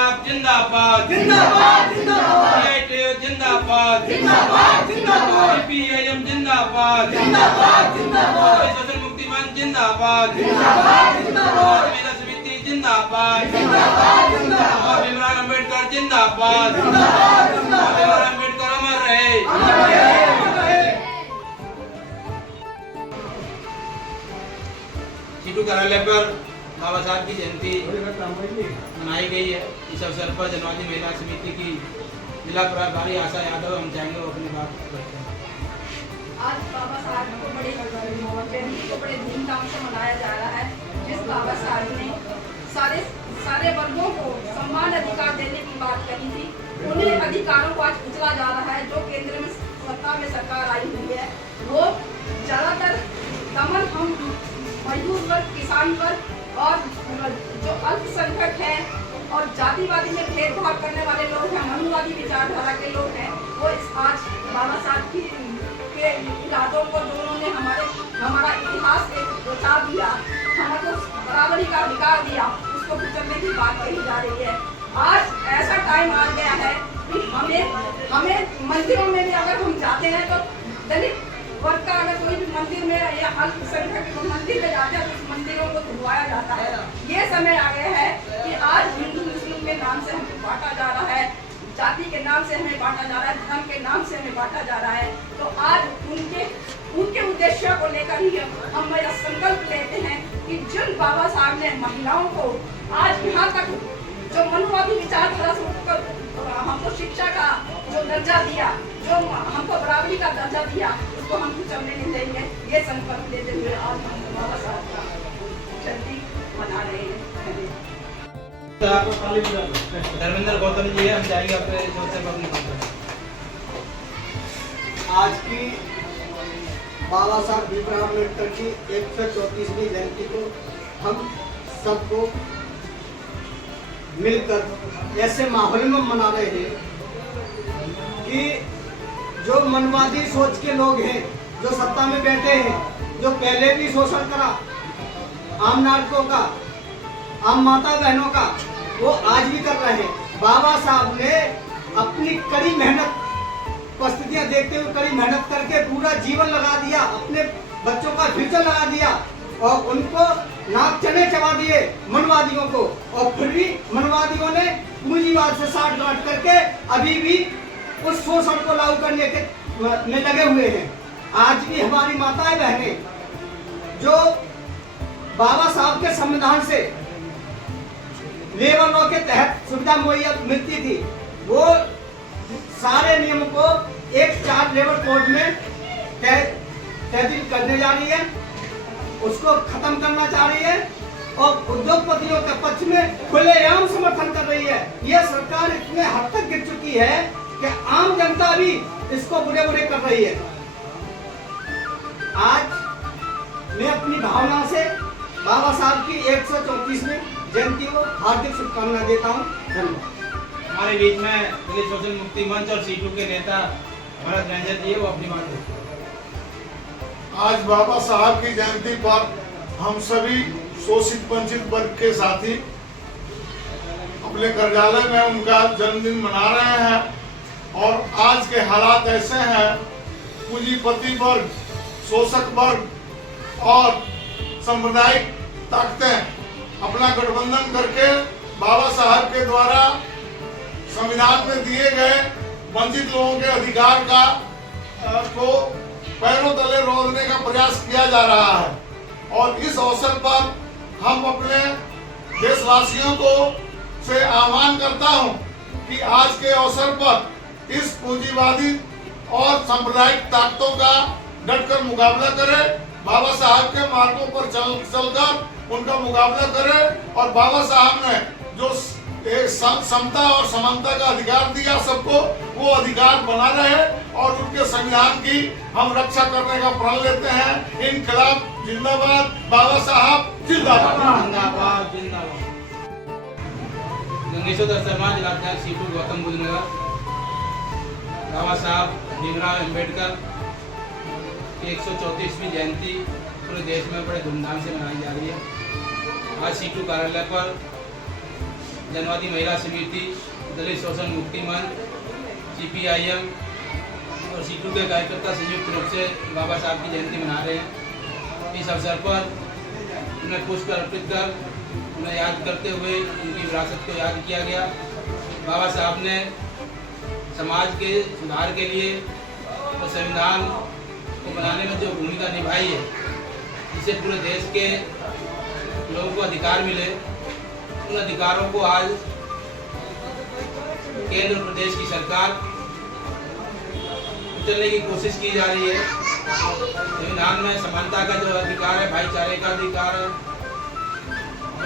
इंकलाब जिंदाबाद जिंदाबाद जिंदाबाद सीआईटीयू जिंदाबाद जिंदाबाद जिंदाबाद सीपीआईएम जिंदाबाद जिंदाबाद जिंदाबाद सोशल मुक्ति मंच जिंदाबाद जिंदाबाद जिंदाबाद महिला समिति जिंदाबाद जिंदाबाद जिंदाबाद भीमराव अंबेडकर जिंदाबाद जिंदाबाद भीमराव अंबेडकर अमर रहे। अमर रहे, अमर रहे। सीटू कार्यालय पर बाबा साहब की जयंती मनाई गई है। इस अवसर पर जनवादी महिला समिति की जिला प्रभारी आशा यादव हम चाहेंगे वो अपनी बात करते हैं। आज बाबा साहब को बड़ी जयंती को बड़े धूमधाम से मनाया जा रहा है। जिस बाबा साहब ने सारे वर्गों को समान अधिकार देने की बात कही थी, उन्हीं अधिकारों को आज कुचला जा रहा है। जो केंद्र में सत्ता में सरकार आई हुई है, वो ज्यादातर दमन हम मजदूर वर्ग, किसान वर्ग और जो अल्पसंख्यक है और जातिवादी में भेदभाव करने वाले लोग हैं, मनुवादी विचारधारा के लोग हैं, वो आज बाबा साहब के इरादों को, जो उन्होंने हमारा इतिहास एक बचा दिया, हमको बराबरी का अधिकार दिया, उसको कुचलने की बात कही जा रही है। आज ऐसा टाइम आ गया है कि हमें मंदिरों में भी अगर हम जाते हैं तो दलित वर्ग का अगर कोई भी मंदिर में या अल्पसंख्यक मंदिर में जाते हैं तो उस मंदिरों को धुलवाया जाता है। ये समय आ गया है कि आज हिंदू मुस्लिम के नाम से हमें बांटा जा रहा है, जाति के नाम से हमें बांटा जा रहा है, धर्म के नाम से हमें बांटा जा रहा है। तो आज उनके उद्देश्य को लेकर ही हम यह संकल्प लेते हैं कि जिन बाबा साहब ने महिलाओं को आज यहाँ तक जो मनुवादी विचारधारा से उठकर हमको शिक्षा का जो दर्जा दिया, जो हमको बराबरी का दर्जा दिया, उसको हम कुचलने नहीं देंगे। ये संकल्प लेते हुए आज हम बाबा साहब का जयंती मना रहे हैं। धर्मेंद्र गौतम जी है, हम चाहेंगे अपने जो से अपनी बात करें। आज की बाबा साहब भीमराव अम्बेडकर की 134वीं जयंती को हम सबको मिलकर ऐसे माहौल में मना रहे हैं कि जो मनवादी सोच के लोग हैं, जो सत्ता में बैठे हैं, जो पहले भी शोषण करा आम नागरिकों का, आम माता बहनों का, वो आज भी कर रहे हैं। बाबा साहब ने अपनी कड़ी मेहनत, परिस्थितियां देखते हुए कड़ी मेहनत करके पूरा जीवन लगा दिया, अपने बच्चों का फ्यूचर लगा दिया और उनको नाक चने चबा दिए मनवादियों को, और फिर भी मनवादियों ने पूंजीवाद से साठ गांठ करके अभी भी उस शोषण को लागू करने के में लगे हुए हैं। आज भी हमारी माताएं बहनें जो बाबा साहब के संविधान से लेबर लॉ के तहत सुविधा मुहैया मिलती थी, वो सारे नियम को एक 4 लेबर कोड में तब्दील करने जा रही है, उसको खत्म करना चाह रही है और उद्योगपतियों के पक्ष में खुलेआम समर्थन कर रही है। यह सरकार इतने हद तक गिर चुकी है कि आम जनता भी इसको बुरे बुरे कर रही है। आज मैं अपनी भावना से बाबा साहब की 134वीं जयंती को हार्दिक शुभकामनाएं देता हूँ। धन्यवाद। हमारे बीच में सोशल मुक्ति मंच और सीटू के नेता भरत रंजन जी है, वो अपनी बात करते हैं। आज बाबा साहब की जयंती पर हम सभी शोषित वंचित वर्ग के साथी अपने कार्यालय में उनका जन्मदिन मना रहे हैं। और आज के हालात ऐसे हैं, पूंजीपति वर्ग, शोषक वर्ग और सांप्रदायिक ताकतें अपना गठबंधन करके बाबा साहब के द्वारा संविधान में दिए गए वंचित लोगों के अधिकार का को पैरों तले रोकने का प्रयास किया जा रहा है। और इस अवसर पर हम अपने देशवासियों को से आह्वान करता हूं कि आज के अवसर पर इस पूंजीवादी और सांप्रदायिक ताकतों का डटकर मुकाबला करें, बाबा साहब के मार्गों पर चलकर उनका मुकाबला करें। और बाबा साहब ने जो समता और समानता का अधिकार दिया सबको, वो अधिकार बना रहे और उनके संविधान की हम रक्षा करने का प्रण लेते हैं। इनकलाब जिंदाबाद, बाबा साहब जिंदाबाद। जिंदाबाद जिंदाबाद। गंगेश्वर समाज जिलाध्यक्ष सीटू गौतम बुद्ध नगर। बाबा साहब भीमराव अम्बेडकर की 134वीं जयंती पूरे देश में बड़े धूमधाम से मनाई जा रही है। आज सीटू कार्यालय पर जनवादी महिला समिति, दलित शोषण मुक्ति मंच, CPIM और सीटू के कार्यकर्ता संयुक्त रूप से बाबा साहब की जयंती मना रहे हैं। इस अवसर पर उन्हें पुष्प अर्पित कर उन्हें याद करते हुए उनकी विरासत को याद किया गया। बाबा साहब ने समाज के सुधार के लिए और संविधान को बनाने में जो भूमिका निभाई है, जिससे पूरे देश के लोगों को अधिकार मिले, उन अधिकारों को आज केंद्र और प्रदेश की सरकार कुचलने की कोशिश की जा रही है। संविधान में समानता का जो अधिकार है, भाईचारे का अधिकार है,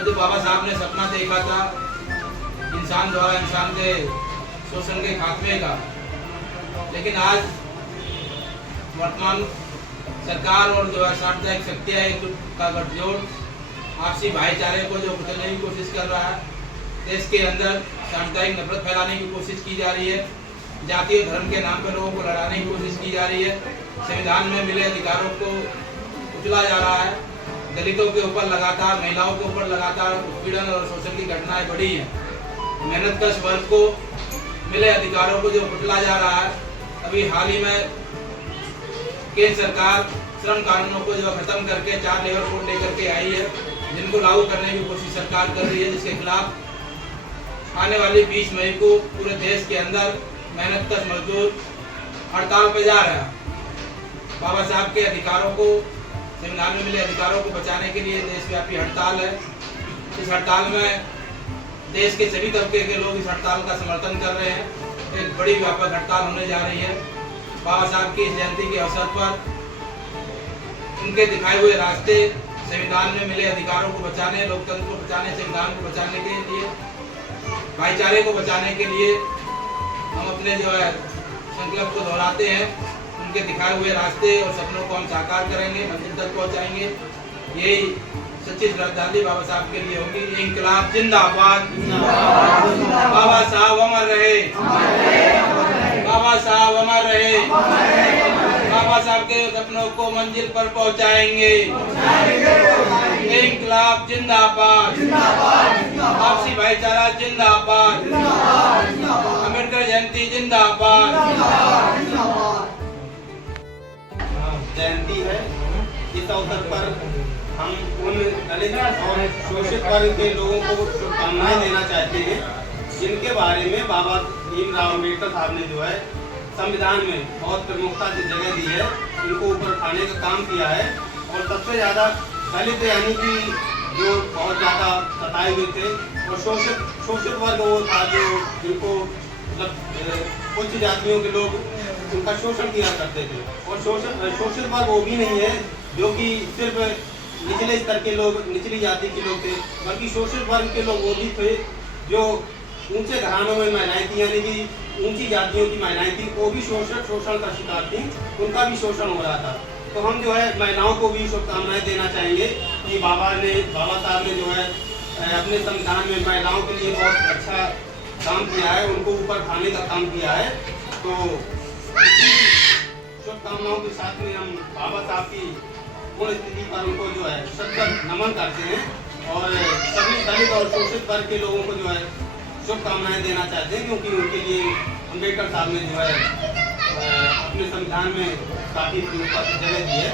जो बाबा साहब ने सपना देखा था इंसान द्वारा इंसान के शोषण के खात्मे का, लेकिन आज वर्तमान सरकार और जो है सामुदायिक शक्तियाँ का गठजोड़ आपसी भाईचारे को जो कुचलने की कोशिश कर रहा है, देश के अंदर सामुदायिक नफरत फैलाने की कोशिश की जा रही है, जातीय धर्म के नाम पर लोगों को लड़ाने की कोशिश की जा रही है, संविधान में मिले अधिकारों को कुचला जा रहा है, दलितों के ऊपर लगातार, महिलाओं के ऊपर लगातार उत्पीड़न और शोषण की घटनाएं बढ़ी हैं, मेहनतकश वर्ग को मिले अधिकारों को जो कुचला जा रहा है। अभी हाल ही में केंद्र सरकार श्रम कानूनों को जो खत्म करके 4 लेबर कोड लेकर के आई है, जिनको लागू करने की कोशिश सरकार कर रही है, जिसके खिलाफ आने वाली 20 मई को पूरे देश के अंदर मेहनतकश मजदूर हड़ताल पर जा रहा है। बाबा साहब के अधिकारों को, संविधान में मिले अधिकारों को बचाने के लिए देशव्यापी हड़ताल है। इस हड़ताल में देश के सभी तबके के लोग इस हड़ताल का समर्थन कर रहे हैं। एक बड़ी व्यापक हड़ताल होने जा रही है। बाबा साहब की इस जयंती के अवसर पर उनके दिखाए हुए रास्ते, संविधान में मिले अधिकारों को बचाने, लोकतंत्र को बचाने, संविधान को बचाने के लिए, भाईचारे को बचाने के लिए हम अपने जो है संकल्प को दोहराते हैं। उनके दिखाए हुए रास्ते और सपनों को हम साकार करेंगे, मंजिल तक पहुंचाएंगे। यही सच्ची श्रद्धांजलि बाबा साहब के लिए होगी। इंकलाब जिंदाबाद, बाबा साहब अमर रहे, बाबा साहब अमर रहे, बाबा साहब के सपनों को मंजिल पर पहुंचाएंगे। इंकलाब जिंदाबाद, आपसी भाईचारा जिंदाबाद, अम्बेडकर जयंती जिंदाबाद। जयंती है, इस अवसर पर हम उन दलित और शोषित वर्ग के लोगों को शुभकामनाएं देना चाहते हैं, जिनके बारे में बाबा भीमराव अम्बेडकर साहब ने जो है संविधान में बहुत प्रमुखता से जगह दी है, इनको ऊपर उठाने का काम किया है। और सबसे ज़्यादा दलित यानी कि जो बहुत ज़्यादा सताए हुए थे, और शोषित वर्ग वो था जो जिनको मतलब उच्च जातियों के लोग उनका शोषण किया करते थे। और शोषित वर्ग वो भी नहीं है जो कि सिर्फ निचले स्तर के लोग, निचली जाति के लोग थे, बल्कि शोषित वर्ग के लोग वो भी थे जो ऊंचे घरानों में महिलाएं थी, यानी कि ऊंची जातियों की महिलाएं थी, वो भी शोषण का शिकार थी, उनका भी शोषण हो रहा था। तो हम जो है महिलाओं को भी शुभकामनाएं देना चाहेंगे कि बाबा साहब ने जो है अपने संविधान में महिलाओं के लिए बहुत अच्छा काम किया है, उनको ऊपर उठाने का काम किया है। तो शुभकामनाओं के साथ में हम बाबा साहब की पूर्ण स्थिति पर उनको जो है सत्तर नमन करते हैं, और सभी दलित और शोषित वर्ग के लोगों को जो है शुभकामनाएं देना चाहते हैं, क्योंकि उनके लिए अम्बेडकर साहब ने जो है अपने संविधान में काफी जगह दी है।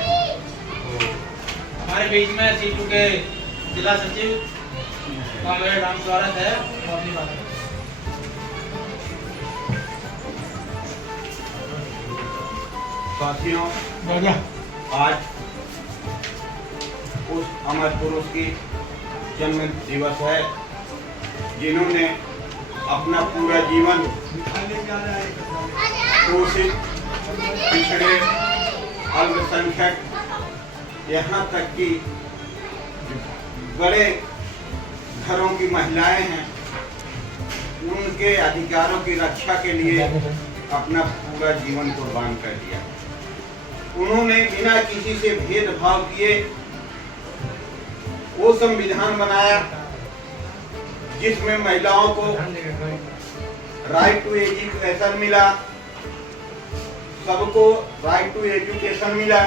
तो हमारे बीच में सीटू के जिला सचिव का मेरा नाम स्वागत है। अपनी बात साथियों, आज उस अमर पुरुष की जन्म दिवस है जिन्होंने अपना पूरा जीवन शोषित, पिछड़े, अल्पसंख्यक, यहाँ तक कि बड़े घरों की महिलाएं हैं, उनके अधिकारों की रक्षा के लिए अपना पूरा जीवन कुर्बान कर दिया। उन्होंने बिना किसी से भेदभाव किए वो संविधान बनाया जिसमें महिलाओं को राइट टू एजुकेशन मिला, सबको राइट टू एजुकेशन मिला,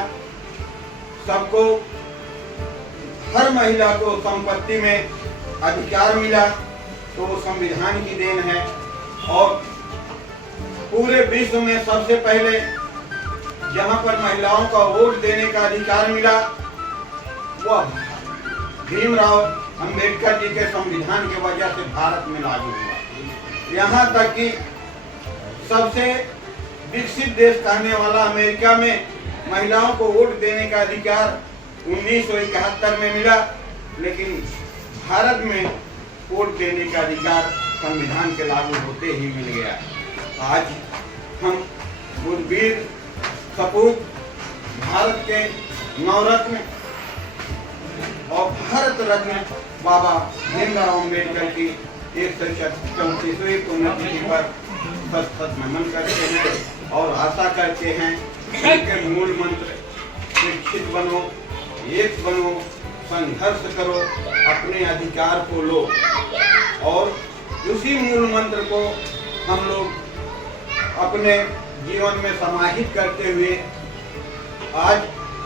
सबको, हर महिला को संपत्ति में अधिकार मिला, तो वो संविधान की देन है। और पूरे विश्व में सबसे पहले जहां पर महिलाओं का वोट देने का अधिकार मिला वह भीमराव अंबेडकर जी के संविधान की वजह से भारत में लागू हुआ। यहाँ तक कि सबसे विकसित देश कहने वाला अमेरिका में महिलाओं को वोट देने का अधिकार 1971 में मिला, लेकिन भारत में वोट देने का अधिकार संविधान के लागू होते ही मिल गया। आज हम वीर सपूत भारत के नवरत्न और भारत रत्न बाबा भीमराव अम्बेडकर की 134वीं पुण्यतिथि पर सत नमन करते हैं और आशा करते हैं उनके मूल मंत्र शिक्षित बनो, एक बनो, संघर्ष करो, अपने अधिकार को लो। और उसी मूल मंत्र को हम लोग अपने जीवन में समाहित करते हुए आज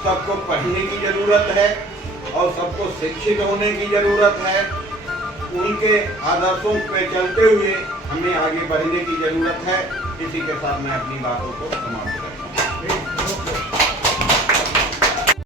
सबको पढ़ने की जरूरत है और सबको शिक्षित होने की जरूरत है। उनके आदर्शों पे चलते हुए हमें आगे बढ़ने की जरूरत है। इसी के साथ मैं अपनी बातों को समाप्त करता हूं।